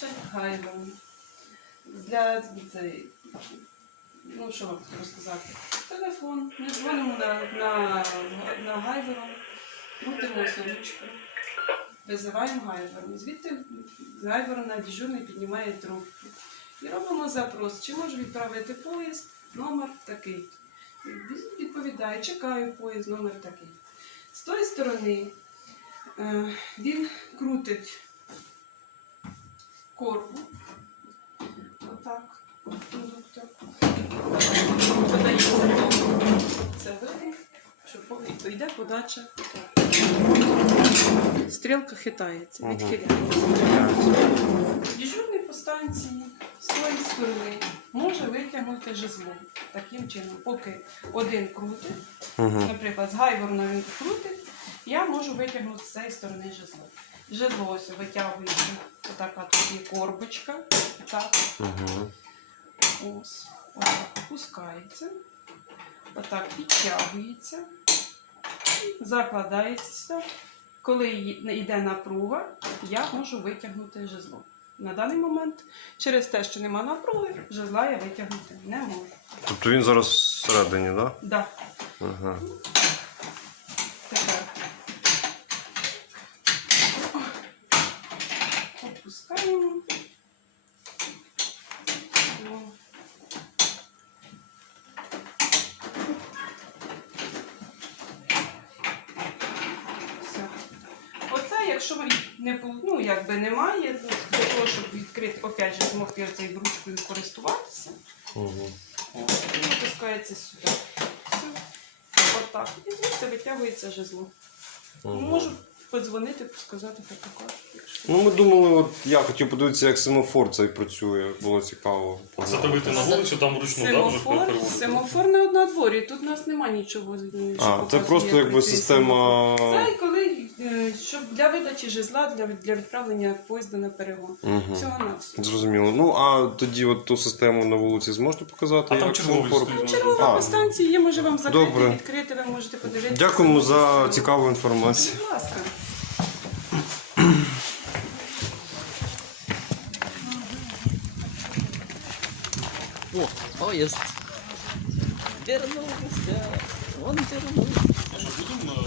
Шенхайвером. Для цей, ну що вам розказати? Телефон. Ми дзвонимо на, на, на Гайвером, крутимо ось ручку. Визиваємо Гайвером. Звідти Гайвер на дежурний піднімає трубку. І робимо запрос, чи можу відправити поїзд, номер такий. Відповідає, чекаю поїзд, номер такий. З тої сторони е, він крутить корбу. Отак. Подається. Це видно, що йде подача. Стрілка хитається, відхиляється. Дежурний по станції з тої сторони може витягнути жезло таким чином, поки один крутить, наприклад, з гайворона крутить, я можу витягнути з цієї сторони жезло. Жезло ось витягується, отака тут є корбочка, так, Угу. ось, отак опускається, отак підтягується, закладається. Коли йде напруга, я можу витягнути жезло. На даний момент, через те, що нема напруги, жезла я витягнути не можу. Тобто він зараз всередині, так? Да? Да. Ага. Тепер опускаємо. О. Все. Оце, якщо ви не ну, якби немає, ну, для того, щоб відкрити, опять же, змогти цією ручкою користуватися. Угу. О, І опускається сюди. Все. Отак. І звідси витягується жезло. Можу подзвонити, сказати фотокар. якщо- Ну, ми думали, от я хотів подивитися, як семафор цей працює. Було цікаво. Це вийти на вулицю, там вручну да, вже Семафор, переводити. семафор на однодворі. Тут у нас немає нічого. що А, це показує, просто якби працює система. Це коли для видачі жезла, для, для відправлення поїзда на перегон. Угу. Всього на. Зрозуміло. Ну, а тоді от ту систему на вулиці зможете показати? А там черговий стоїть. Чергова по станції є, може вам закрити, Добре. відкрити, ви можете подивитися. Дякуємо за цікаву інформацію. Будь ласка. О, поезд. Вернулся. Он вернулся. Що, будемо,